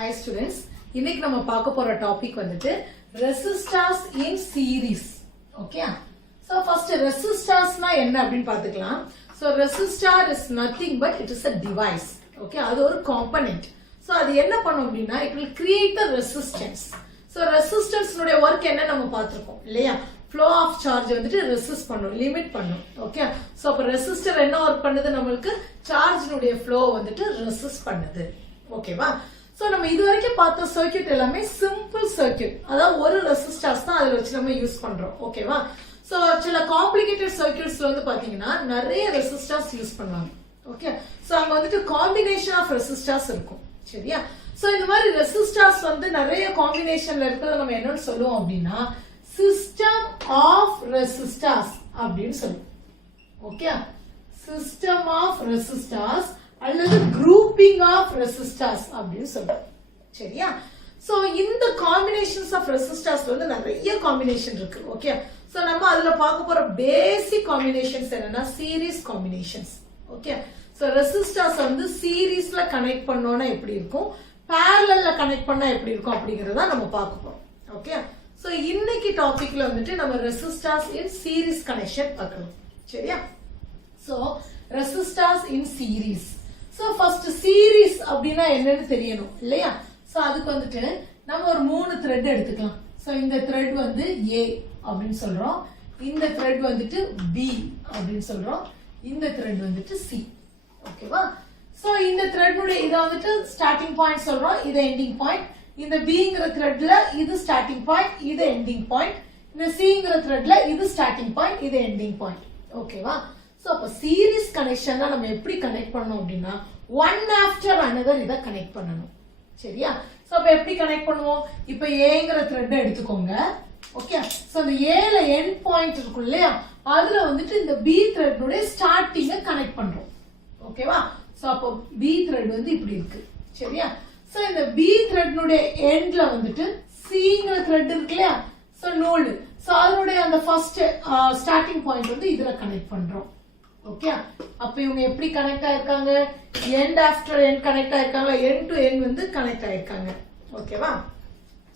Hi students, இன்னைக்கு நம்ம பார்க்க போற டாபிக் வந்துட்டு resistors in series. Okay? So first resistors na என்ன அப்படினு பார்த்துக்கலாம். So resistor is nothing but it is a device. Okay? அது ஒரு component. So அது என்ன பண்ணும் அப்படினா it will create the resistance. So resistance உடைய work என்ன நம்ம பார்த்திருக்கோம் இல்லையா? flow of charge வந்துட்டு resist பண்ணும், limit பண்ணும். Okay? So அப்ப resistor என்ன work பண்ணுது நமக்கு charge உடைய flow வந்துட்டு resist பண்ணுது. ஓகேவா? சோ நம்ம இதுவரைக்கும் பார்த்த சர்க்யூட் எல்லாமே சிம்பிள் சர்க்யூட். அதாவது ஒரு ரெசிஸ்டர்ஸ் தான் அதுல வச்சு நம்ம யூஸ் பண்றோம். ஓகேவா? சோ சில காம்ப்ளிகேட்டட் சர்க்யூட்ஸ்ல வந்து பாத்தீங்கன்னா நிறைய ரெசிஸ்டர்ஸ் யூஸ் பண்ணுவாங்க. ஓகே? சோ அங்க வந்துட்டு காம்பினேஷன் ஆஃப் ரெசிஸ்டர்ஸ் இருக்கும். சரியா? சோ இந்த மாதிரி ரெசிஸ்டர்ஸ் வந்து நிறைய காம்பினேஷன்ல இருக்கிறத நம்ம என்னன்னு சொல்லுவோம் அப்படின்னா சிஸ்டம் ஆஃப் ரெசிஸ்டர்ஸ் அப்படின்னு சொல்லுவோம். ஓகே? சிஸ்டம் ஆஃப் ரெசிஸ்டர்ஸ் அல்லது grouping of resistors அப்படின்னு சொல்றோம். சரியா? சோ இந்த காம்பினேஷன்ஸ் ஆஃப் ரெசிஸ்டர்ஸ் வந்து நிறைய காம்பினேஷன் இருக்கு. ஓகே? சோ நம்ம அதுல பார்க்க போற பேசிக் காம்பினேஷன்ஸ் என்னன்னா series combinations. Okay? So resistors வந்து சீரிஸ்ல கனெக்ட் பண்ணோம்னா எப்படி இருக்கும், parallelல கனெக்ட் பண்ணா எப்படி இருக்கும் அப்படிங்கறத நம்ம பார்க்க போறோம். ஓகே? சோ இன்னைக்கு டாபிக்ல வந்துட்டு நம்ம ரெசிஸ்டர்ஸ் இன் சீரிஸ் கனெக்ஷன் பார்க்கலாம். சரியா? So resistors in series. So first series அப்படினா என்னன்னு தெரியணும் இல்லையா? சோ அதுக்கு வந்துட்டு நம்ம ஒரு 3 த்ரெட் எடுத்துக்கலாம். சோ இந்த த்ரெட் வந்து A அப்படின்னு சொல்றோம், இந்த த்ரெட் வந்துட்டு B அப்படின்னு சொல்றோம், இந்த த்ரெட் வந்துட்டு C. ஓகேவா? சோ இந்த த்ரெட்னுடைய இத வந்துட்டு ஸ்டார்டிங் பாயிண்ட் சொல்றோம், இது எண்டிங் பாயிண்ட். இந்த Bங்கற த்ரெட்ல இது ஸ்டார்டிங் பாயிண்ட், இது எண்டிங் பாயிண்ட். இந்த Cங்கற த்ரெட்ல இது ஸ்டார்டிங் பாயிண்ட், இது எண்டிங் பாயிண்ட். ஓகேவா? சோ அப்ப சீரிஸ் கனெக்ஷன் நம்ம எப்படி கனெக்ட் பண்ணனும் அப்படினா one after another இத கனெக்ட் பண்ணனும். சரியா? சோ அப்ப எப்படி கனெக்ட் பண்ணுவோம்? இப்போ Aங்கற த்ரெட் எடுத்துக்கோங்க. ஓகே? சோ அந்த Aல எண்ட் பாயிண்ட் இருக்கு இல்லையா? அதுல வந்துட்டு இந்த B த்ரெட்னுடைய ஸ்டார்டிங்க கனெக்ட் பண்றோம். ஓகேவா? சோ அப்ப B த்ரெட் வந்து இப்படி இருக்கு. சரியா? சோ இந்த B த்ரெட்னுடைய எண்ட்ல வந்துட்டு Cங்கற த்ரெட் இருக்கு இல்லையா? So note. சோ அதனுடைய அந்த ஃபர்ஸ்ட் ஸ்டார்டிங் பாயிண்ட் வந்து இதுல கனெக்ட் பண்றோம். ஓகே? அப்ப இவங்க எப்படி கனெக்ட் ஆயிருக்காங்க? எண்ட் ஆஃப்டர் எண்ட் கனெக்ட் ஆயிருக்காங்க, எண்ட் டு எண்ட் வந்து கனெக்ட் ஆயிருக்காங்க. ஓகேவா?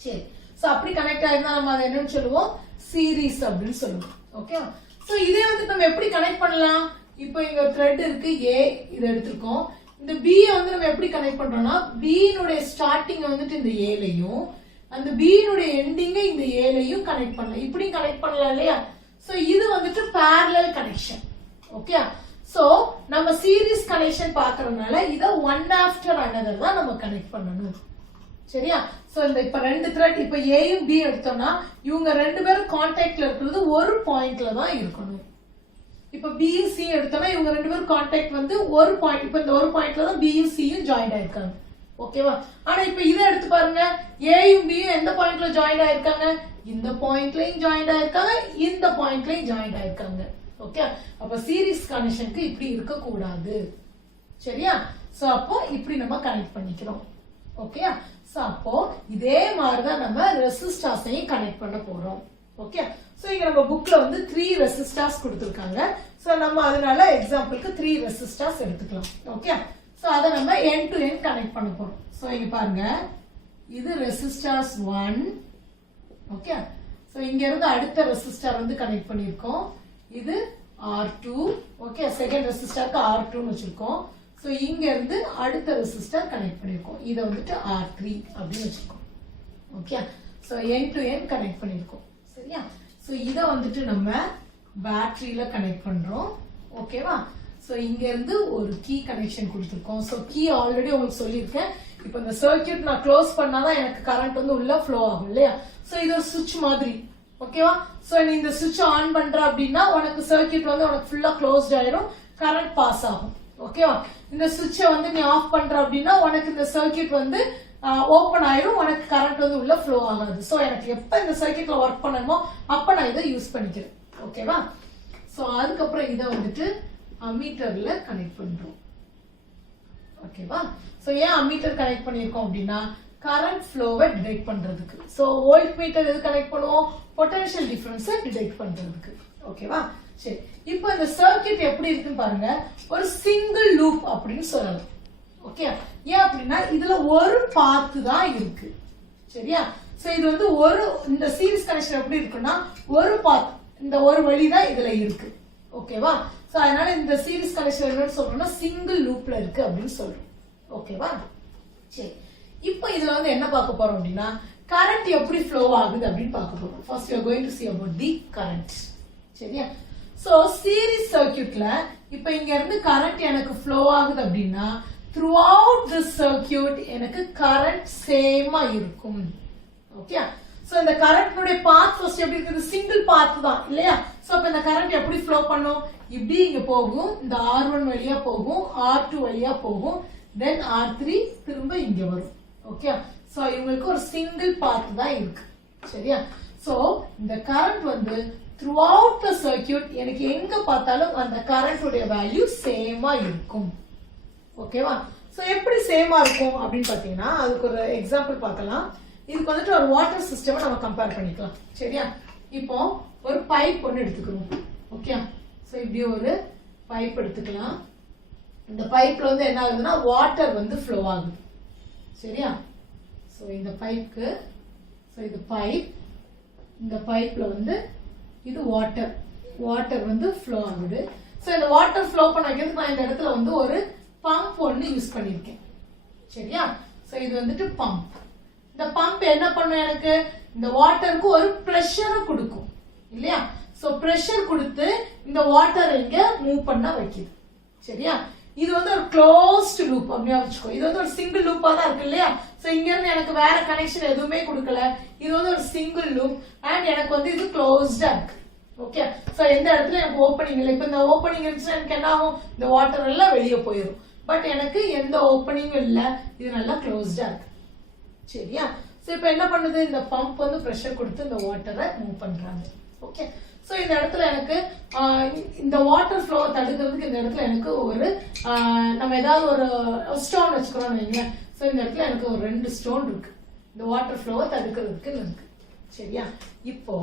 சரி. சோ அப்படி கனெக்ட் ஆயிருந்தா நம்ம அதை என்னன்னு சொல்லுவோம்? சீரிஸ் அப்படின்னு சொல்லுவோம். ஓகே? சோ இதே வந்து நம்ம எப்படி கனெக்ட் பண்ணலாம்? இப்போ இங்க த்ரெட் இருக்கு A, இத எடுத்துக்கோம். இந்த B வந்து நம்ம எப்படி கனெக்ட் பண்றோம்னா B னுடைய ஸ்டார்டிங் வந்துட்டு இந்த A லயும் அந்த B னுடைய எண்டிங் இந்த A லயும் கனெக்ட் பண்ணலாம். இப்படி கனெக்ட் பண்ணலாம் இல்லையா? சோ இது வந்துட்டு parallel கனெக்ஷன். ஓகே? சோ நம்ம சீரிஸ் கனெக்ஷன் பார்க்கறதுனால இத one after another தான் நம்ம கனெக்ட் பண்ணனும். சரியா? சோ இந்த இப்ப ரெண்டு த்ரெட் இப்ப A யும் B எடுத்தோம்னா இவங்க ரெண்டு பேரும் கான்டாக்ட்ல இருக்கிறது ஒரு பாயிண்ட்ல தான் இருக்கணும். இப்ப B யும் C எடுத்தோம்னா இவங்க ரெண்டு பேரும் கான்டாக்ட் வந்து ஒரு பாயிண்ட், இப்ப இந்த ஒரு பாயிண்ட்ல தான் B யும் C யும் ஜாயின் ஆயிருக்காங்க. ஓகேவா? ஆனா இப்ப இத எடுத்து பாருங்க, A யும் B யும் எந்த பாயிண்ட்ல ஜாயின் ஆயிருக்காங்க? இந்த பாயிண்ட்லயும் ஜாயின் ஆயிருக்காங்க, இந்த பாயிண்ட்லயும் ஜாயின் ஆயிருக்காங்க. ஓகே? அப்ப சீரிஸ் கனெக்ஷனுக்கு இப்படி இருக்க கூடாது. சரியா? சோ அப்போ இப்படி நம்ம கனெக்ட் பண்ணிக்கிறோம். ஓகே? சோ அப்போ இதே மாதிரி தான் நம்ம ரெசிஸ்டர்ஸையும் கனெக்ட் பண்ண போறோம். ஓகே? சோ இங்க நம்ம புக்ல வந்து 3 ரெசிஸ்டர்ஸ் கொடுத்திருக்காங்க. சோ நம்ம அதனால எக்ஸாம்பிளுக்கு 3 ரெசிஸ்டர்ஸ் எடுத்துக்கலாம். ஓகே? சோ அத நம்ம எண்ட் டு எண்ட் கனெக்ட் பண்ண போறோம். சோ இங்க பாருங்க, இது ரெசிஸ்டர்ஸ் 1. ஓகே? சோ இங்க இருந்து அடுத்த ரெசிஸ்டர் வந்து கனெக்ட் பண்ணிருக்கோம். இது R2. ஓகே? செகண்ட் ரெசிஸ்டருக்கு R2 னு வச்சிருக்கோம். சோ இங்க இருந்து அடுத்த ரெசிஸ்டர் கனெக்ட் பண்ணிருக்கோம். இத வந்துட்டு R3 அப்படி வச்சிருக்கோம். Okay? So end to end connect பண்ணிருக்கோம். சரியா? சோ இத வந்துட்டு நம்ம பேட்டரியில கனெக்ட் பண்றோம். ஓகேவா? சோ இங்க இருந்து ஒரு கீ கனெக்ஷன் கொடுத்திருக்கோம். சோ கீ ஆல்ரெடி உங்களுக்கு சொல்லிருக்கேன். இப்போ இந்த சர்க்யூட் நான் க்ளோஸ் பண்ணாதான் எனக்கு கரண்ட் வந்து உள்ள ஃப்ளோ ஆகும் இல்லையா? சோ இது ஒரு சுவிட்ச் மாதிரி. ஓகேவா? சோ நீ இந்த சுவிட்ச் ஆன் பண்ற அப்படின்னா உனக்கு சர்க்யூட் வந்து உனக்கு ஃபுல்லா க்ளோஸ்ட் ஆயிரும், கரண்ட் பாஸ் ஆகும். ஓகேவா? இந்த சுவிட்சை வந்து நீ ஆஃப் பண்ற அப்படின்னா உனக்கு இந்த சர்க்யூட் வந்து ஓபன் ஆயிரும், உனக்கு கரண்ட் வந்து உள்ள ஃப்ளோ ஆகாது. சோ எனக்கு எப்ப இந்த சர்க்யூட்ல ஒர்க் பண்ணணுமோ அப்ப நான் இதை யூஸ் பண்ணிக்கிறேன். ஓகேவா? சோ அதுக்கப்புறம் இதை வந்துட்டு அம்மீட்டர்ல கனெக்ட் பண்றோம். ஓகேவா? சோ ஏன் அம்மீட்டர் கனெக்ட் பண்ணிருக்கோம் அப்படின்னா கரண்ட் ஃப்ளோவை டிடெக்ட் பண்றதுக்கு. சோ வோல்ட் மீட்டர் எது கனெக்ட் பண்ணுவோம்? பொட்டன்ஷியல் டிஃபரன்ஸை டிடெக்ட் பண்றதுக்கு. ஓகேவா? சரி. இப்போ இந்த சர்க்யூட் எப்படி இருக்குன்னு பாருங்க. ஒரு சிங்கிள் லூப் அப்படின்னு சொல்லலாம். ஓகே, ஏன் அப்படின்னா இதுல ஒரு பாத்து தான் இருக்கு. சரியா? சோ இது வந்து ஒரு இந்த சீரிஸ் கனெக்ஷன் எப்படி இருக்குன்னா ஒரு பாத், இந்த ஒரு வழி தான் இதுல இருக்கு. ஓகேவா? சோ அதனால இந்த சீரிஸ் கனெக்ஷன் என்னன்னு சொல்றோம்னா சிங்கிள் லூப்ல இருக்கு அப்படின்னு சொல்றோம். ஓகேவா? சரி, இப்போ இதுல வந்து என்ன பார்க்க போறோம் அப்படின்னா கரண்ட் எப்படி ஃப்ளோ ஆகுது அப்படின்னு பார்க்க போறோம். First we are going to see about the current. சரியா? சோ சீரிஸ் சர்க்யூட்ல இப்போ இங்க இருந்து கரண்ட் எனக்கு ஃப்ளோ ஆகுது அப்படின்னா throughout this circuit எனக்கு கரண்ட் சேமா இருக்கும். ஓகே, சோ இந்த கரண்ட்னுடைய பாத் ஃபர்ஸ்ட் எப்படி இருக்குது? சிங்கிள் பாத் தான் இல்லையா? சோ அப்ப இந்த கரண்ட் எப்படி ஃப்ளோ பண்ணும்? இப்படி இங்க போகும், இந்த R1 வழியா போகும், R2 வழியா போகும், then R3 திரும்ப இங்க வரும். ஓகே, சோ இவங்களுக்கு ஒரு சிங்கிள் பாத் தான் இருக்கு. சரியா? சோ இந்த கரண்ட் வந்து throughout the circuit எனக்கு எங்க பார்த்தாலும் அந்த கரண்ட் உடைய வேல்யூ சேமா இருக்கும். ஓகேவா? சோ எப்படி சேமா இருக்கும் அப்படின்னு பாத்தீங்கன்னா அதுக்கு ஒரு எக்ஸாம்பிள் பார்க்கலாம். இதுக்கு வந்துட்டு ஒரு வாட்டர் சிஸ்டம் நம்ம கம்பேர் பண்ணிக்கலாம். சரியா? இப்போ ஒரு பைப் ஒன்னு எடுத்துக்கிறோம். ஓகே, சோ இப்படி ஒரு பைப் எடுத்துக்கலாம். இந்த பைப்ல வந்து என்ன ஆகுதுன்னா வாட்டர் வந்து ஃப்ளோ ஆகுது. சரியா? சோ இந்த பைப்க்கு, சோ இது பைப், இந்த பைப்ல வந்து இது வாட்டர் வந்து ஃப்ளோ ஆகுது. சோ இந்த வாட்டர் ஃப்ளோ பண்ண வைக்கிறதுக்கு நான் இந்த இடத்துல வந்து ஒரு பம்ப் ஒன்னு யூஸ் பண்ணிருக்கேன். சரியா? சோ இது வந்துட்டு பம்ப். இந்த பம்ப் என்ன பண்ணும்? எனக்கு இந்த வாட்டருக்கு ஒரு பிரஷரை கொடுக்கும் இல்லையா? சோ பிரஷர் கொடுத்து இந்த வாட்டர் இங்க மூவ் பண்ண வைக்குது. சரியா? இது வந்து ஒரு க்ளோஸ்ட் லூப் அப்படியே வச்சுக்கோ. இது வந்து ஒரு சிங்கிள் லூப்பா தான் இருக்கு இல்லையா? சோ இங்க இருந்து எனக்கு வேற கனெக்ஷன் எதுவுமே கொடுக்கல. இது வந்து ஒரு சிங்கிள் லூப் அண்ட் எனக்கு வந்து இது க்ளோஸ்டா இருக்கு. ஓகே, சோ எந்த இடத்துல எனக்கு ஓப்பனிங் இல்லை. இப்ப இந்த ஓப்பனிங் இருந்துச்சுன்னா எனக்கு என்ன ஆகும்? இந்த வாட்டர் எல்லாம் வெளியே போயிடும். பட் எனக்கு எந்த ஓப்பனிங்கும் இல்ல, இது நல்லா க்ளோஸ்டா இருக்கு. சரியா? சோ இப்ப என்ன பண்ணுது? இந்த பம்ப் வந்து பிரஷர் கொடுத்து இந்த வாட்டரை மூவ் பண்றாங்க. ஓகே, சோ இந்த இடத்துல எனக்கு இந்த வாட்டர் ஃப்ளோ தடுக்கிறதுக்கு இந்த இடத்துல எனக்கு ஒரு நம்ம ஏதாவது ஒரு ஸ்டோன் வச்சுக்கிறோம்னு வைங்க. சோ இந்த இடத்துல எனக்கு ஒரு 2 ஸ்டோன் இருக்கு இந்த வாட்டர் ஃப்ளோவை தடுக்கிறதுக்கு இருக்கு. சரியா? இப்போ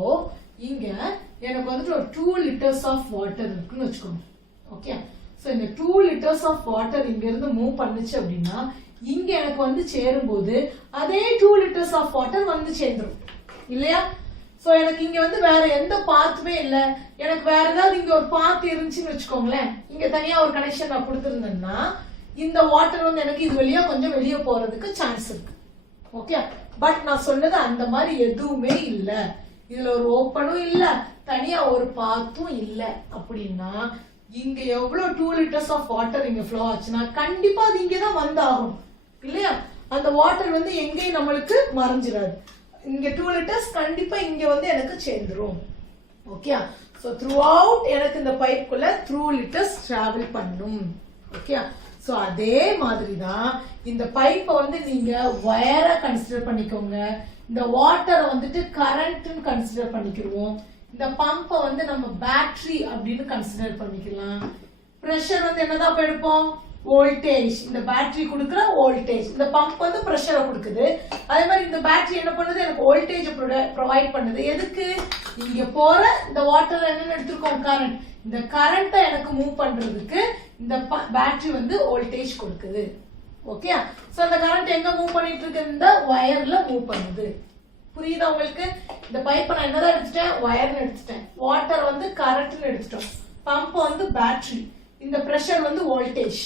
இங்க எனக்கு வந்துட்டு ஒரு 2 liters ஆஃப் வாட்டர் இருக்குன்னு வச்சுக்கோங்க. ஓகே, சோ இந்த 2 liters ஆஃப் வாட்டர் இங்க இருந்து மூவ் பண்ணுச்சு அப்படின்னா இங்க எனக்கு வந்து சேரும்போது அதே 2 liters ஆஃப் வாட்டர் வந்து சேர்ந்துரும் இல்லையா? சோ எனக்கு இங்க வந்து வேற எந்த பாத்துமே இல்ல. எனக்கு வேற ஏதாவது இங்க ஒரு பாத்து இருந்துச்சுன்னு வச்சுக்கோங்களேன், இங்க தனியா ஒரு கனெக்ஷன் நான் கொடுத்திருந்தேன்னா இந்த வாட்டர் வந்து எனக்கு இது வழியா கொஞ்சம் வெளியே போறதுக்கு சான்ஸ் இருக்கு. ஓகே, பட் நான் சொன்னது அந்த மாதிரி எதுவுமே இல்ல. இதுல ஒரு ஓப்பனும் இல்ல, தனியா ஒரு பாத்தும் இல்ல. அப்படின்னா இங்க எவ்வளவு 2 liters ஆஃப் வாட்டர் இங்க ஃப்ளோ ஆச்சுன்னா கண்டிப்பா அது இங்கதான் வந்தாகும் இல்லையா? அந்த வாட்டர் வந்து எங்கேயும் நம்மளுக்கு மறைஞ்சிடாது. இங்க 2 liters கண்டிப்பா இங்க வந்து எனக்கு சேர்ந்துரும். ஓகே, சோ throughout எனக்கு இந்த பைப்புக்குள்ள 2 liters டிராவல் பண்ணும். ஓகே, சோ அதே மாதிரி தான் இந்த பைப்பை வந்து நீங்க வயரா கன்சிடர் பண்ணிக்கோங்க. இந்த வாட்டரை வந்துட்டு கரண்ட்னு கன்சிடர் பண்ணிக்கிடுவோம். இந்த பம்பை வந்து நம்ம பேட்டரி அப்படின்னு கன்சிடர் பண்ணிக்கலாம். பிரஷர் வந்து என்னதான் எடுப்போம்? வோல்டேஜ். இந்த பேட்டரி கொடுக்குற வோல்டேஜ், இந்த பம்ப் வந்து பிரஷரை கொடுக்குது. அதே மாதிரி இந்த பேட்டரி என்ன பண்ணுது? எனக்கு வோல்டேஜ் ப்ரொவைட் பண்ணுது. எதுக்கு? இங்க போற இந்த வாட்டர் என்னன்னு எடுத்திருக்கோம்? கரண்ட். இந்த கரண்ட்டை எனக்கு மூவ் பண்றதுக்கு இந்த பேட்டரி வந்து வோல்டேஜ் கொடுக்குது. ஓகே, சோ அந்த கரண்ட் எங்க மூவ் பண்ணிட்டு இருக்கு? இந்த வயர்ல மூவ் பண்ணுது. புரியுதா உங்களுக்கு? இந்த பைப்பை நான் என்னதான் எடுத்துட்டேன்? வயர்னு எடுத்துட்டேன். வாட்டர் வந்து கரண்ட்னு எடுத்துட்டோம். பம்ப் வந்து பேட்டரி, இந்த பிரஷர் வந்து வோல்டேஜ்.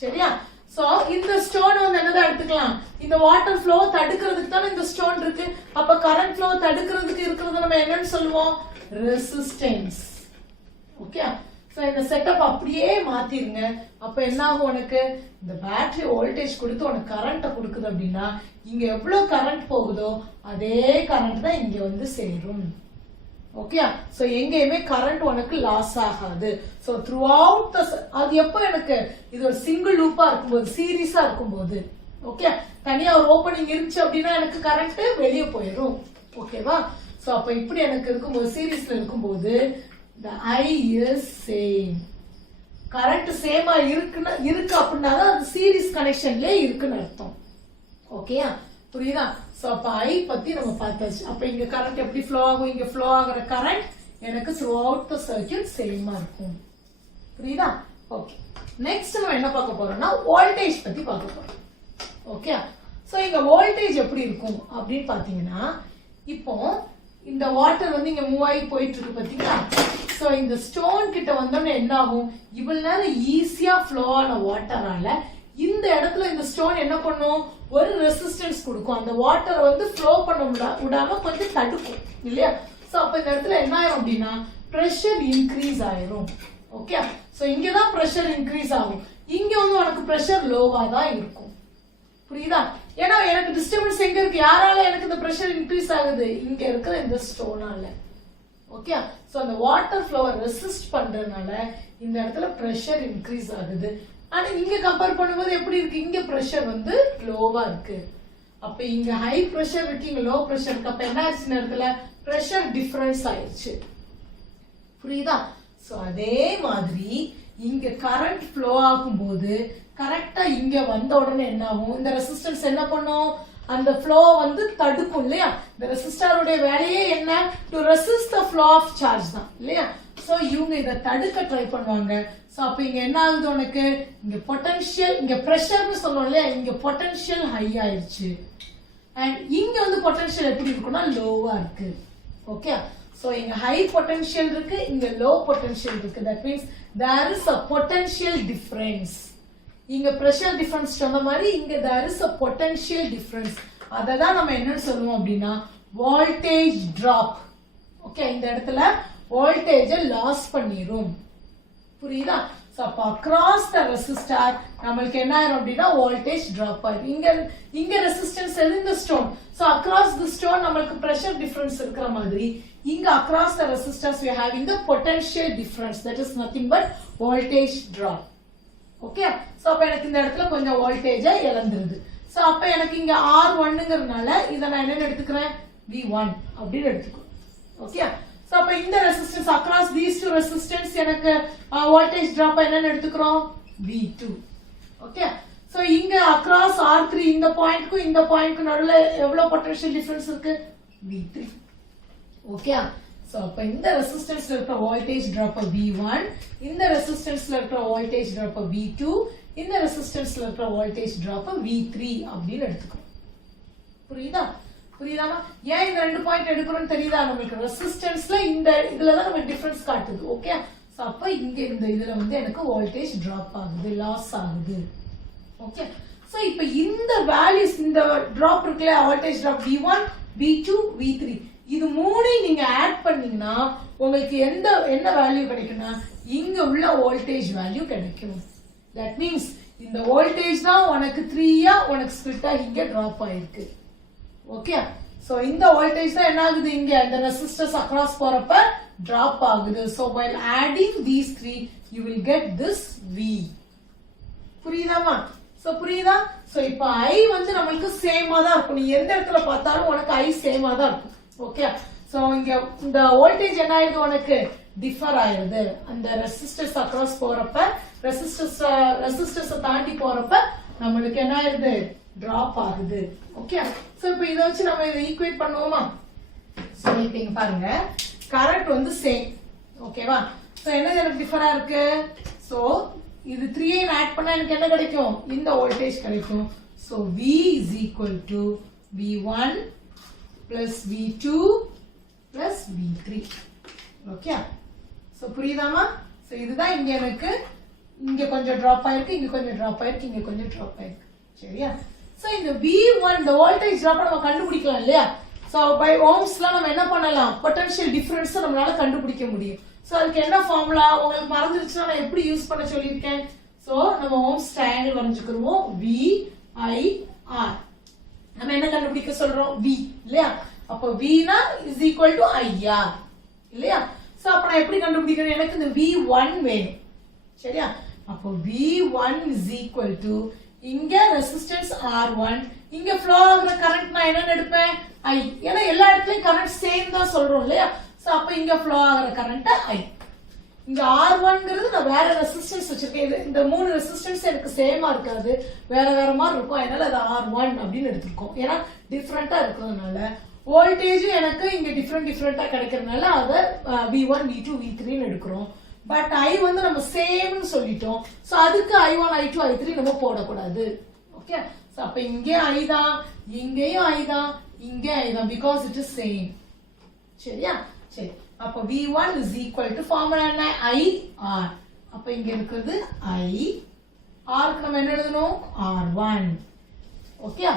சரியா? சோ இந்த ஸ்டோன் வந்து என்னதான் எடுத்துக்கலாம்? இந்த வாட்டர் ஃப்ளோ தடுக்கிறதுக்கு தானே இந்த ஸ்டோன் இருக்கு. அப்ப கரண்ட் ஃப்ளோ தடுக்கிறதுக்கு இருக்கிறது நம்ம என்னன்னு சொல்லுவோம்? ரெசிஸ்டன்ஸ். ஓகே, சோ இந்த செட்டப் அப்படியே மாத்திருங்க. அப்ப என்ன ஆகும்? உனக்கு இந்த பேட்டரி வோல்டேஜ் கொடுத்து உனக்கு கரண்ட கொடுக்குது அப்படின்னா இங்க எவ்வளவு கரண்ட் போகுதோ அதே கரண்ட் தான் இங்க வந்து சேரும். ஓகே, சோ எங்கேயுமே கரண்ட் உனக்கு லாஸ் ஆகாது. சோ த்ரூ அவுட் அது எப்போ எனக்கு இது ஒரு சிங்கிள் லூப்பா இருக்கும்போது, சீரீஸா இருக்கும்போது. ஓகே, தனியா ஒரு ஓப்பனிங் இருந்துச்சு அப்படின்னா எனக்கு கரண்ட் வெளியே போயிடும். ஓகேவா? சோ அப்ப இப்படி எனக்கு இருக்கும்போது, சீரீஸ்ல இருக்கும்போது the I is same. Current சேமா இருக்கு அப்படின்னா தான் அது சீரீஸ் கனெக்ஷன்லயே இருக்குன்னு அர்த்தம். ஓகேயா? புரியுதா? சோ அப்ப I பத்தி நம்ம பார்த்தாச்சு. அப்ப இங்க கரண்ட் எப்படி ஃப்ளோ ஆகும்? இங்க ஃப்ளோ ஆகுற கரண்ட் எனக்கு throughout the circuit சேமா இருக்கும். புரியுதா? ஓகே, நெக்ஸ்ட் நம்ம என்ன பார்க்க போறோம்னா வோல்டேஜ் பத்தி பார்க்க போறோம். ஓகே, சோ இங்க வோல்டேஜ் எப்படி இருக்கும் அப்படின்னு பாத்தீங்கன்னா, இப்போ இந்த வாட்டர் வந்து இங்க மூவ் ஆகி போயிட்டு இருக்கு பாத்தீங்களா. சோ இந்த ஸ்டோன் கிட்ட வந்தோம்னா என்ன ஆகும், இவ்வளவு நேரம் ஈஸியா ஃப்ளோ ஆன வாட்டரால இந்த இடத்துல இந்த ஸ்டோன் என்ன பண்ணும், ஒரு ரெசிஸ்டன்ஸ் கொடுக்கும். அந்த வாட்டர் வந்து ஃப்ளோ பண்ண விடாம கொஞ்சம் தடுக்கும் இல்லையா. சோ அப்ப இந்த இடத்துல என்ன ஆயிரும் அப்படின்னா பிரஷர் இன்க்ரீஸ் ஆயிரும். ஓகே, சோ இங்கதான் பிரஷர் இன்க்ரீஸ் ஆகும், இங்க வந்து உனக்கு பிரஷர் லோவா தான் இருக்கும். புரியுதா? ஏன்னா எனக்கு டிஸ்டர்பன்ஸ் எங்க இருக்கு, யாரால எனக்கு இந்த பிரஷர் இன்க்ரீஸ் ஆகுது, இங்க இருக்கிற இந்த ஸ்டோனால. ஓகே, சோ அந்த வாட்டர் ஃப்ளோவை ரெசிஸ்ட் பண்றதுனால இந்த இடத்துல பிரஷர் இன்க்ரீஸ் ஆகுது. ஆனா இங்க கம்பேர் பண்ணும்போது எப்படி இருக்கு, இங்க பிரஷர் வந்து லோவா இருக்கு. அப்ப இங்க ஹை பிரஷர் இருக்கு, இங்க லோ பிரஷர் இருக்கு. அப்ப என்ன ஆச்சு, இடத்துல பிரஷர் டிஃபரன்ஸ் ஆயிடுச்சு. புரியுதா? சோ அதே மாதிரி இங்க கரண்ட் ஃப்ளோ ஆகும்போது கரெக்டா இங்க வந்த உடனே என்ன ஆகும், இந்த ரெசிஸ்டன்ஸ் என்ன பண்ணும், அந்த ஃப்ளோ வந்து தடுக்கும் இல்லையா. இந்த ரெசிஸ்டருடைய வேலையே என்ன, to resist the flow of charge தான் இல்லையா. சோ இவங்க இத தடுக்க ட்ரை பண்ணுவாங்க. சோ அப்ப இங்க என்ன ஆகுது, உனக்கு இங்க பொட்டன்ஷியல், இங்க பிரஷர்னு சொல்றோம் இல்லையா, இங்க பொட்டன்ஷியல் ஹை ஆயிடுச்சு. அண்ட் இங்க வந்து பொட்டன்ஷியல் எப்படி இருக்குன்னா லோவா இருக்கு. ஓகே, சோ இங்க ஹை பொட்டன்ஷியல் இருக்கு, இங்க லோ பொட்டன்ஷியல் இருக்கு. That means there is a potential difference. இங்க பிரஷர் டிஃபரன்ஸ் சொன்ன மாதிரி இங்க there is a potential difference. அததான் நம்ம என்னன்னு சொல்லுவோம் அப்படின்னா வோல்டேஜ் டிராப். ஓகே, இந்த இடத்துல வோல்டேஜ் லாஸ் பண்ணிரும். புரியுதா? சோ அப்ப across the resistor நமக்கு என்ன ஆயிரும் அப்படின்னா வோல்டேஜ் டிராப் ஆயிரும். இங்க ரெசிஸ்டன்ஸ் எது, இந்த stone. So across the stone நமக்கு பிரஷர் டிஃபரன்ஸ் இருக்கிற மாதிரி இங்க across the resistors we are having the potential difference, that is nothing but voltage drop. Okay, so அப்ப எனக்கு இந்த இடத்துல கொஞ்சம் வோல்டேஜ் இழந்துருது. சோ அப்ப எனக்கு இங்க R1ங்கிறதுனால இத நான் என்ன எடுத்துக்கிறேன், V1 அப்படின்னு எடுத்துக்கிறேன். ஓகே, சோ அப்ப இந்த resistance across these two resistance எனக்கு வோல்டேஜ் டிராப் என்னன்னு எடுத்துக்கிறோம், V2. ஓகே, சோ இங்க across R3 இந்த பாயிண்ட்க்கு இந்த பாயிண்ட்க்கு நடுவுல எவ்வளவு பொட்டன்ஷியல் டிஃபரன்ஸ் இருக்கு, V3. ஓகே, சோ அப்ப இந்த ரெசிஸ்டன்ஸ்ல இருக்கிற வோல்டேஜ் டிராப் V1, இந்த ரெசிஸ்டன்ஸ்ல இருக்கிற வோல்டேஜ் டிராப் V2, இந்த ரெசிஸ்டன்ஸ்ல இருக்கிற வோல்டேஜ் டிராப் V3 அப்படின்னு எடுத்துக்கணும். புரியுதா? புரியுதாமா? ஏன் இந்த ரெண்டு பாயிண்ட் எடுக்கணும்னு தெரியுதா நமக்கு, ரெசிஸ்டன்ஸ்ல இந்த இதுலதான் நமக்கு டிஃபரன்ஸ் காட்டுது. ஓகே, சோ அப்ப இங்க இந்த இதுல வந்து எனக்கு வோல்டேஜ் டிராப் ஆகுது, லாஸ் ஆகுது. ஓகே, சோ இப்ப இந்த வேல்யூஸ், இந்த டிராப் இருக்குல்ல, voltage drop V1, V2, V3, இது மூணையும் நீங்க ஆட் பண்ணீங்கன்னா உங்களுக்கு என்ன வேல்யூ கிடைக்கும்னா இங்க உள்ள வோல்டேஜ் வேல்யூ கிடைக்கும். தட் மீன்ஸ் இந்த வோல்டேஜ் தான் உனக்கு 3 உனக்கு ஸ்பிளிட் ஆகி இங்க டிராப் ஆயிருக்கு. ஓகே, சோ இந்த வோல்டேஜ் தான் என்ன ஆகுது, இங்க இந்த ரெசிஸ்டர்ஸ் அக்ராஸ் போறப்ப டிராப் ஆகுது. So while adding these three you will get this V. புரியுதாமா? சோ புரியுதா? சோ இப்போ I வந்து நமக்கு சேமா தான் இருக்கும், நீ எந்த இடத்துல பார்த்தாலும் உனக்கு I சேமா தான் இருக்கும். ஓகே, சோ இங்க இந்த வோல்டேஜ் என்ன ஆயிடுது, உனக்கு டிஃபர் ஆயிடுது. அந்த ரெசிஸ்டர்ஸ் அக்ராஸ் போறப்ப ரெசிஸ்டர்ஸ் தாண்டி போறப்ப நம்மளுக்கு என்ன ஆயிடுது, டிராப் ஆகுது. ஓகே, சோ இப்போ இத வச்சு நம்ம இத ஈக்குவேட் பண்ணுவோமா. சோ இப்போ இங்க பாருங்க, கரண்ட் வந்து சேம். ஓகேவா? சோ என்ன எனக்கு டிஃபரா இருக்கு, சோ இது 3 ஆட் பண்ணா எனக்கு என்ன கிடைக்கும், இந்த வோல்டேஜ் கிடைக்கும். So V is equal to V1 plus V2 plus V3. Okay, so புரியுதாமா? சோ இதுதான் இங்க எனக்கு இங்க கொஞ்சம் டிராப் ஆயிருக்கு, இங்க கொஞ்சம் டிராப் ஆயிருக்கு, இங்க கொஞ்சம் டிராப் ஆயிருக்கு. சரியா? சோ இந்த V1 இந்த வோல்டேஜ் டிராப் நம்ம கண்டுபிடிக்கலாம் இல்லையா. சோ பை ஓம்ஸ்ல நம்ம என்ன பண்ணலாம், பொட்டன்ஷியல் டிஃபரன்ஸ் நம்மளால கண்டுபிடிக்க முடியும். சோ அதுக்கு என்ன ஃபார்முலா உங்களுக்கு மறந்துருச்சுன்னா நான் எப்படி யூஸ் பண்ண சொல்லியிருக்கேன். சோ நம்ம ஓம்ஸ் ட்ரையாங்கிள் வரைஞ்சுக்குறோம், VIR. நம்ம என்ன கண்டுபிடிக்க சொல்றோம், V இல்லையா. அப்ப V னா இஸ் ஈக்குவல் டு IR இல்லையா. சோ அப்ப நான் எப்படி கண்டுபிடிக்கணும், எனக்கு இந்த V1 வேணும். சரியா? அப்போ V1 is equal to இங்க ரெசிஸ்டன்ஸ் R1, இங்க ஃப்ளோ ஆகுற கரண்ட் நான் என்ன எடுப்பேன், I. ஏன்னா எல்லா இடத்துலயும் கரண்ட் சேம் தான் சொல்றோம் இல்லையா. சோ அப்ப இங்க ஃப்ளோ ஆகுற கரண்ட் I. இங்க R1ங்கிறது நான் வேற ரெசிஸ்டன்ஸ் வச்சிருக்கேன். இந்த மூணு ரெசிஸ்டன்ஸ் எனக்கு சேமா இருக்காது, வேற வேற மாதிரி இருக்கும். அதனால அது R1 அப்படின்னு எடுத்துருக்கோம். ஏன்னா டிஃபரெண்டா இருக்கிறதுனால வோல்டேஜும் எனக்கு இங்க டிஃபரெண்டா கிடைக்கிறதுனால அதை V1, V2, V3 எடுக்கிறோம். பட் I வந்து நம்ம சேம்னு சொல்லிட்டோம். சோ அதுக்கு I1 I2 I3 நம்ம போடக்கூடாது. ஓகே, சோ அப்ப இங்கே I தான், இங்கேயும் I தான், இங்கே I தான், because it is same. சரியா? சரி, அப்ப V1 is equal to formula என்ன? IR. அப்ப இங்க இருக்குது I, R க்கு நம்ம என்ன எழுதணும்? R1. ஓகே,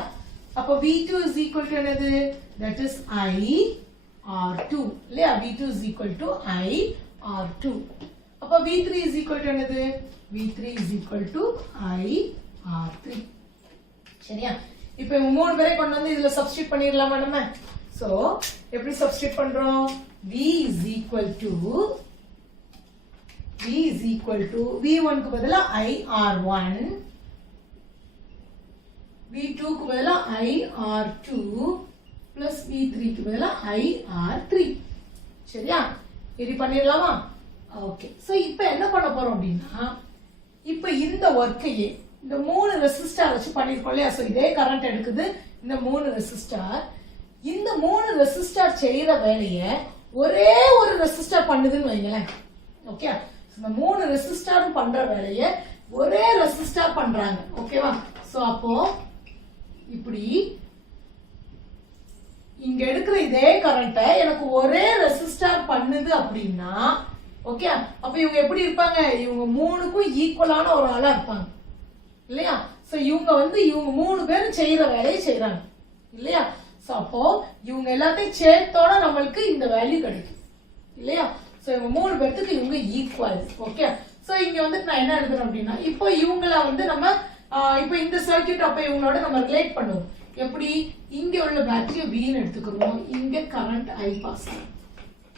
அப்ப V2 is equal to என்னது? That is I R2. இல்லையா? V2 is equal to I R2. அப்ப V3 is equal to என்னது? V3 is equal to I R3. சரியா? இப்போ இவங்க மூணு பேரை கொண்டு வந்து இதுல சப்ஸ்டிட்யூட் பண்ணிரலாமா நம்ம? சோ எப்படி சப்ஸ்டிட்யூட் பண்றோம்? V is equal to V1 க்கு பதிலா I R1, V2 க்கு பதிலா I R2 plus V3 க்கு பதிலா I R3. சரியா? இது பண்ணிரலாமா? ஓகே, சோ இப்போ என்ன பண்ண போறோம் அப்படின்னா, இப்போ இந்த வர்க்கையே இந்த மூணு ரெசிஸ்டார் வச்சு பண்ணிருக்கோம் இல்லையா? சோ இதே கரண்ட் எடுக்குது இந்த மூணு ரெசிஸ்டார். இந்த மூணு ரெசிஸ்டார் செய்யற வேலையை ஒரே ஒரு ரெசிஸ்டார் பண்ணுதுன்னு வைங்களேன். ஓகே, இந்த மூணு ரெசிஸ்டாரும் பண்ற வேலையை ஒரே ரெசிஸ்டார் பண்றாங்க. ஓகேவா? சோ அப்போ இப்படி இங்க எடுக்கிற இதே கரண்ட்டை எனக்கு ஒரே ரெசிஸ்டார் பண்ணுது அப்படின்னா, ஓகே, அப்ப இவங்க எப்படி இருப்பாங்க? இவங்க மூணுக்கும் ஈக்குவலான ஒரு ஆளா இருப்பாங்க இல்லையா? சோ இவங்க மூணு பேரும் செய்யற வேலையை செய்யறாங்க இல்லையா? சோ அப்போ இவங்க எல்லாத்தையும் சேர்த்தோட நம்மளுக்கு இந்த வேல்யூ கிடைக்கும் இல்லையா? சோ இவங்க மூணு பேருக்கு இவங்க ஈக்குவல். ஓகே, சோ இங்க வந்து நான் என்ன எழுதுறேன் அப்படின்னா, இப்போ இவங்கள வந்து நம்ம இப்போ இந்த சர்க்யூட் அப்ப இவங்களோட நம்ம ரிலேட் பண்ணுவோம். எப்படி? இங்க உள்ள பேட்டரியை Vன்னு எடுத்துக்கிறோம், இங்க கரண்ட் I பாஸ்.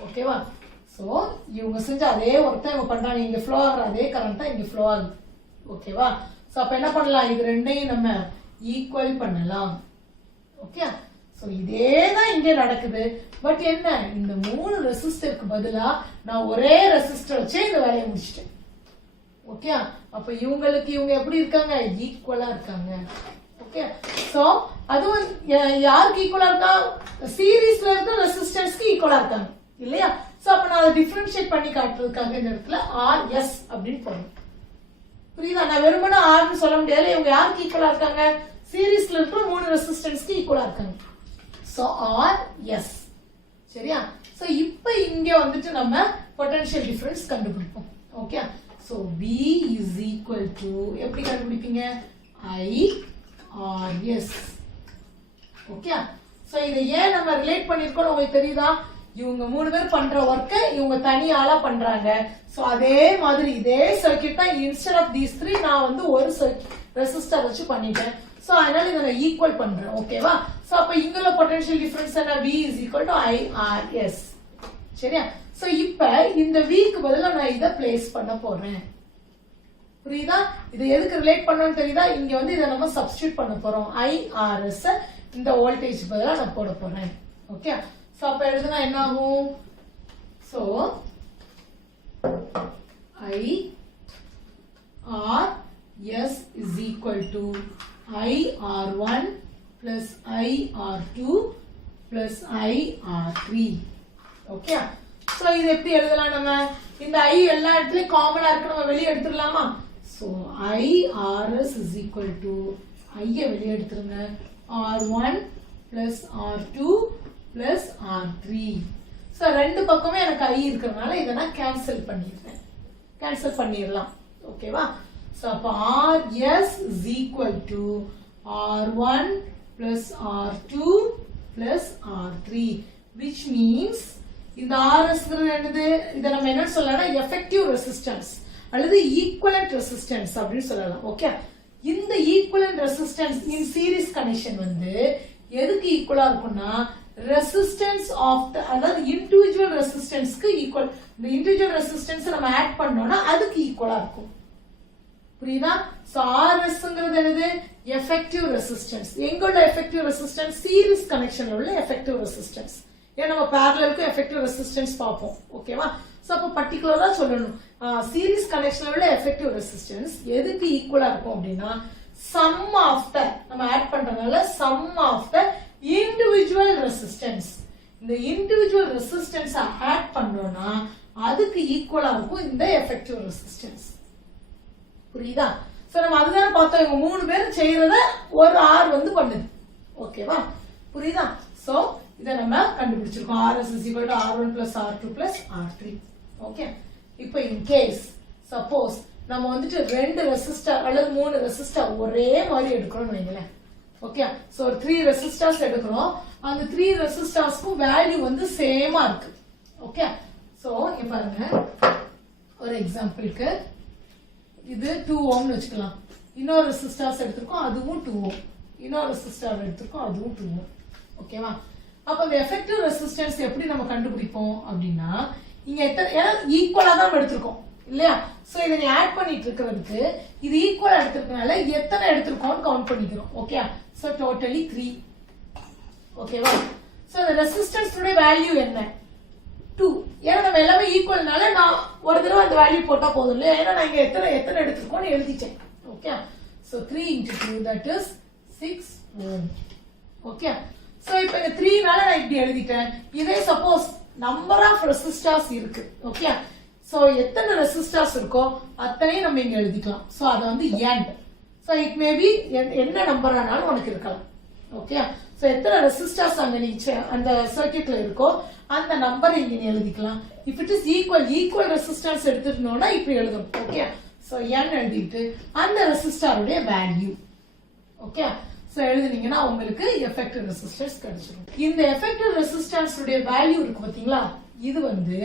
ஓகேவா? சோ இவங்க செஞ்ச அதே ஒர்க் இவங்க பண்றாங்க. இங்க ஃப்ளோ ஆகுற அதே கரண்ட் தான் இங்க ஃப்ளோ ஆகுது. ஓகேவா? சோ அப்ப என்ன பண்ணலாம்? இது ரெண்டையும் நம்ம ஈக்குவல் பண்ணலாம். ஓகே, சோ இதே தான் இங்க நடக்குது. பட் என்ன, இந்த மூணு ரெசிஸ்டருக்கு பதிலா நான் ஒரே ரெசிஸ்டர் வச்சே இந்த வேலையை முடிச்சிட்டேன். ஓகே, அப்ப இவங்க எப்படி இருக்காங்க? ஈக்குவலா இருக்காங்க. ஓகே, சோ அதுவும் யாருக்கு ஈக்குவலா இருக்கா? சீரிஸ்ல இருக்க ரெசிஸ்டன்ஸ்க்கு ஈக்குவலா இருக்காங்க இல்லையா? சோ அப்ப நான் அதை டிஃபரன்ஷியேட் பண்ணி காட்டுறதுக்காக இந்த இடத்துல RS அப்படின்னு போடணும். புரியுதா? நான் வெறுமனே R சொல்ல முடியாது. இவங்க யாருக்கு ஈக்குவலா இருக்காங்க? சீரிஸ்ல இருக்கிற மூணு ரெசிஸ்டன்ஸ்க்கு ஈக்குவலா இருக்காங்க. So RS. சரியா? சோ இப்போ இங்க வந்துட்டு நம்ம பொட்டன்ஷியல் டிஃபரன்ஸ் கண்டுபிடிப்போம். Okay, so V is equal to எப்படி கண்டுபிடிப்பீங்க? IRS. ஓகே, சோ இதை ஏன் நம்ம ரிலேட் பண்ணிருக்கோம் உங்களுக்கு தெரியுதா? இவங்க மூணு பேர் பண்ற ஒர்க்கை இவங்க தனி ஆளா பண்றாங்க. சோ அதே மாதிரி இதே சர்க்யூட் தான் இன்ஸ்டெட் ஆஃப் தீஸ் த்ரீ நான் வந்து ஒரு ரெசிஸ்டர் வச்சு பண்ணிட்டேன். சோ அதனால இதை நான் ஈக்குவல் பண்றேன். ஓகேவா? சோ அப்ப இங்குள்ள பொட்டன்ஷியல் டிஃபரன்ஸ் என்ன? V is equal to IRS. சரியா? சோ இப்ப இந்த V க்கு பதிலா நான் இதை பிளேஸ் பண்ண போறேன். புரியுதா? இதை எதுக்கு ரிலேட் பண்ணணும்னு தெரியுதா? இங்க வந்து இதை நம்ம சப்ஸ்டிட்யூட் பண்ண போறோம். IRS இந்த வோல்டேஜ் பதிலா நான் போட போறேன். ஓகே, சோ அப்ப எழுதுனா என்ன ஆகும்? So IRS is equal to IR1 plus IR2 plus IR3. Okay, so இது எப்படி எழுதலாம்? நம்ம இந்த I எல்லா இடத்துலயும் காமனா இருக்கு, நம்ம வெளியே எடுத்துடலாமா? So IRS is equal to I வெளியே எடுத்துருங்க, R1 plus R2 plus R3. So ரெண்டு பக்கமே எனக்கு I இருக்கிறதுனால இதை நான் கேன்சல் பண்ணிடலாம். ஓகேவா? சோ அப்ப RS is equal to R1 plus R2 plus R3, which means இந்த RS என்னது? இதை நம்ம என்ன சொல்லலாம்? எஃபெக்டிவ் ரெசிஸ்டன்ஸ் அல்லது ஈக்குவலன்ட் ரெசிஸ்டன்ஸ் அப்படின்னு சொல்லலாம். ஓகே, இந்த equivalent resistance in series connection வந்து எதுக்கு ஈக்குவலா இருக்கும்னா, ரெசிஸ்டன்ஸ் ஆஃப் அதாவது இண்டிவிஜுவல் ரெசிஸ்டன்ஸ்க்கு ஈக்குவல். இந்த இண்டிவிஜுவல் ரெசிஸ்டன்ஸ் நம்ம ஆட் பண்ணோம்னா அதுக்கு ஈக்குவலா இருக்கும். புரியுதா? சோ RSங்கிறது என்னது? Effective resistance. எங்களோட எஃபெக்டிவ் ரெசிஸ்டன்ஸ் சீரிஸ் கனெக்ஷன்ல உள்ள எஃபெக்டிவ் ரெசிஸ்டன்ஸ். ஏன்னா நம்ம parallelக்கு எஃபெக்டிவ் ரெசிஸ்டன்ஸ் பார்ப்போம். ஓகேவா? சோ அப்ப பர்టిక్యులரா சொல்லணும், சீரிஸ் கனெக்ஷன்ல உள்ள எஃபெக்டிவ் ரெசிஸ்டன்ஸ் எதுக்கு ஈக்குவலா இருக்கும் அப்படின்னா, சம் ஆஃப் த நம்ம ஆட் பண்றதுனால sum of the individual resistance. இந்த இண்டிவிஜுவல் ரெசிஸ்டன்ஸ் ஆட் பண்ணோம்னா அதுக்கு ஈக்குவலா இருக்கும் இந்த எஃபெக்டிவ் ரெசிஸ்டன்ஸ். புரியுதா? சோ நம்ம அதுதான் பார்த்தோம், இவங்க 3 பேரும் செய்யறத ஒரு R வந்து பண்ணுது. ஓகேவா? புரியுதா? சோ இத நம்ம கண்டுபிடிச்சிருக்கோம். RS is equal to R1 plus R2 plus R3. Okay. இப்போ இன் கேஸ் சப்போஸ் நம்ம வந்துட்டு 2 ரெசிஸ்டர் அல்லது 3 ரெசிஸ்டர் ஒரே மாதிரி எடுக்கிறோம்னு வைங்களேன். ஓகே. சோ 3 ரெசிஸ்டர்ஸ் எடுக்கிறோம். அந்த 3 ரெசிஸ்டர்ஸ்க்கும் வேல்யூ வந்து சேமா இருக்கு. ஓகே. சோ இங்க பாருங்க, ஒரு எக்ஸாம்பிளுக்கு இது 2 ஓம்னு வச்சுக்கலாம். இன்னொரு ரெசிஸ்டர்ஸ் எடுத்திருக்கோம், அதுவும் 2 ஓம். இன்னொரு ரெசிஸ்டர் எடுத்திருக்கோம், அதுவும் 2 ஓம். ஓகேவா? அப்ப இந்த எஃபெக்டிவ் ரெசிஸ்டன்ஸ் எப்படி நம்ம கண்டுபிடிப்போம் அப்படின்னா, இங்க ஈக்குவலா தான் எடுத்திருக்கோம் இல்லையா? சோ இதை நீ ஆட் பண்ணிட்டு இருக்கிறதுக்கு இது ஈக்குவலா எடுத்திருக்கனால எத்தனை எடுத்திருக்கோம்னு கவுண்ட் பண்ணிக்கிறோம். ஓகே. So totally 3. ஓகேவா? சோ இந்த ரெசிஸ்டன்ஸ் வேல்யூ என்ன? 2. ஏன்னா நம்ம எல்லாமே ஈக்குவல்னால நான் ஒரு தடவை அந்த வேல்யூ போட்டா போதும் இல்லையா? ஏன்னா நான் இங்க எத்தனை எடுத்திருக்கோம்னு எழுதிட்டேன். Okay. So 3 into 2 that is 6 ohm. Okay. So இப்போ இந்த 3 நால நான் இப்படி எழுதிட்டேன். இதே சப்போஸ் நம்பர் ஆஃப் ரெசிஸ்டர்ஸ் இருக்கு. ஓகே. சோ எத்தனை ரெசிஸ்டர்ஸ் இருக்கோ அத்தனையும் நம்ம இங்க எழுதிக்கலாம். சோ அது வந்து n. So it may be என்ன நம்பர் ஆனாலும் உனக்கு இருக்கலாம். ஓகே. சோ எத்தனை ரெசிஸ்டர்ஸ் அங்க அந்த சர்க்யூட்ல இருக்கோ அந்த நம்பர் இங்க நீ எழுதிக்கலாம். If it is equal resistance எடுத்துட்டோம்னா இப்படி எழுதணும். ஓகே. சோ n எழுதிட்டு அந்த ரெசிஸ்டருடைய வேல்யூ. ஓகே. சோ எழுதுனீங்கன்னா உங்களுக்கு எஃபெக்டிவ் ரெசிஸ்டன்ஸ் கிடைச்சிடும். இந்த எஃபெக்டிவ் ரெசிஸ்டன்ஸ் உடைய வேல்யூ இருக்கு பாத்தீங்களா? இது வந்து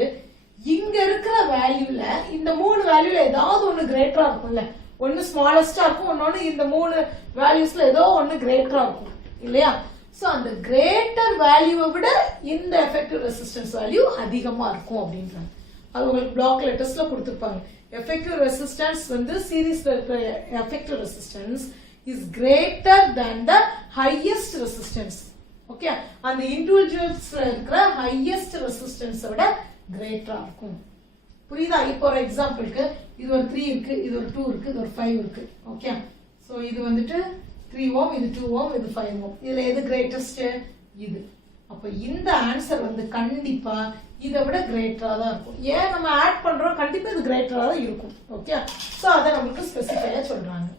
இங்க இருக்கிற வேல்யூல இந்த 3 வேல்யூல ஏதாவது ஒன்னு கிரேட்டரா இருக்கும்ல. ஒன்னு ஸ்மாலஸ்டா இருக்கும், இன்னொன்னு இந்த 3 வேல்யூஸ்ல ஏதோ ஒன்னு கிரேட்டரா இருக்கும் இல்லையா? சோ அந்த கிரேட்டர் வேல்யூவை விட இந்த எஃபெக்டிவ் ரெசிஸ்டன்ஸ் வேல்யூ அதிகமா இருக்கும் அப்படின்றாங்க. அது உங்களுக்கு பிளாக் லெட்டர்ஸ்ல கொடுத்திருப்பாங்க. எஃபெக்டிவ் ரெசிஸ்டன்ஸ் வந்து சீரிஸ்ல இருக்கிற effective resistance is greater than the highest resistance. Okay. அந்த இண்டிவிஜுவல்ஸ்ல இருக்கிற ஹையஸ்ட் ரெசிஸ்டன்ஸ் விட கிரேட்டரா இருக்கும். புரியுதா? இப்போ ஒரு எக்ஸாம்பிளுக்கு இது ஒரு 3 இருக்கு, இது ஒரு 2 இருக்கு, இது ஒரு 5 இருக்கு. ஓகே. சோ இது வந்துட்டு 3 ஓம், இது 2 ஓம், இது 5 ஓம். இதுல எது கிரேட்டஸ்ட்? இது. அப்ப இந்த ஆன்சர் வந்து கண்டிப்பா இதை விட கிரேட்டரா தான் இருக்கும். ஏன் நம்ம ஆட் பண்றோம், கண்டிப்பா இது கிரேட்டரா தான் இருக்கும். ஓகே. சோ அதை நமக்கு ஸ்பெசிஃபையா சொல்றாங்க.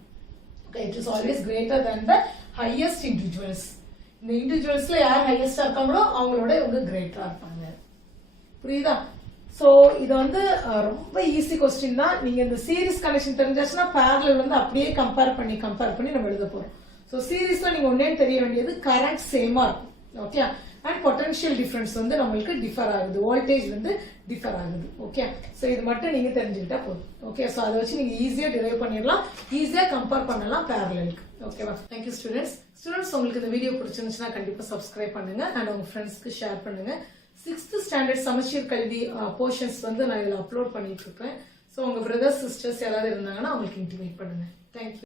Okay, it is always greater than the highest individuals. இந்த இண்டிவிஜுவல்ஸ்ல யார் ஹையஸ்டா இருக்காங்களோ அவங்களோட இவங்க கிரேட்டரா இருப்பாங்க. புரியுதா? சோ இது வந்து ரொம்ப ஈஸி क्वेश्चन தான். நீங்க இந்த சீரிஸ் கனெக்ஷன் தெரிஞ்சாச்சுன்னா parallel வந்து அப்படியே கம்பேர் பண்ணி நம்ம எழுத போறோம். சோ சீரிஸ்ல நீங்க ஒண்ணே தெரிய வேண்டியது கரண்ட் சேமா இருக்கும். ஓகே. அண்ட் பொட்டன்ஷியல் டிஃபரன்ஸ் வந்து நம்மளுக்கு டிஃபர் ஆகுது, வோல்டேஜ் வந்து டிஃபர் ஆகுது. ஓகே. சோ இது மட்டும் நீங்க தெரிஞ்சுக்கிட்டா போதும். ஓகே. சோ அதை வச்சு நீங்க ஈஸியா டிரைவ் பண்ணிடலாம், ஈஸியா கம்பேர் பண்ணலாம் parallelக்கு. ஓகேவா? Thank you students. உங்களுக்கு இந்த வீடியோ பிடிச்சிருந்துச்சுன்னா கண்டிப்பா சப்ஸ்கிரைப் பண்ணுங்க அண்ட் உங்க ஃப்ரெண்ட்ஸ்க்கு ஷேர் பண்ணுங்க. 6th ஸ்டாண்டர்ட் சமச்சீர் கல்வி போர்ஷன்ஸ் வந்து நான் இதுல அப்லோட் பண்ணிட்டு இருக்கேன். சோ உங்க பிரதர்ஸ் சிஸ்டர்ஸ் யாராவது இருந்தாங்கன்னா அவங்களுக்கு இன்டிமேட் பண்ணுங்க. தேங்க்யூ.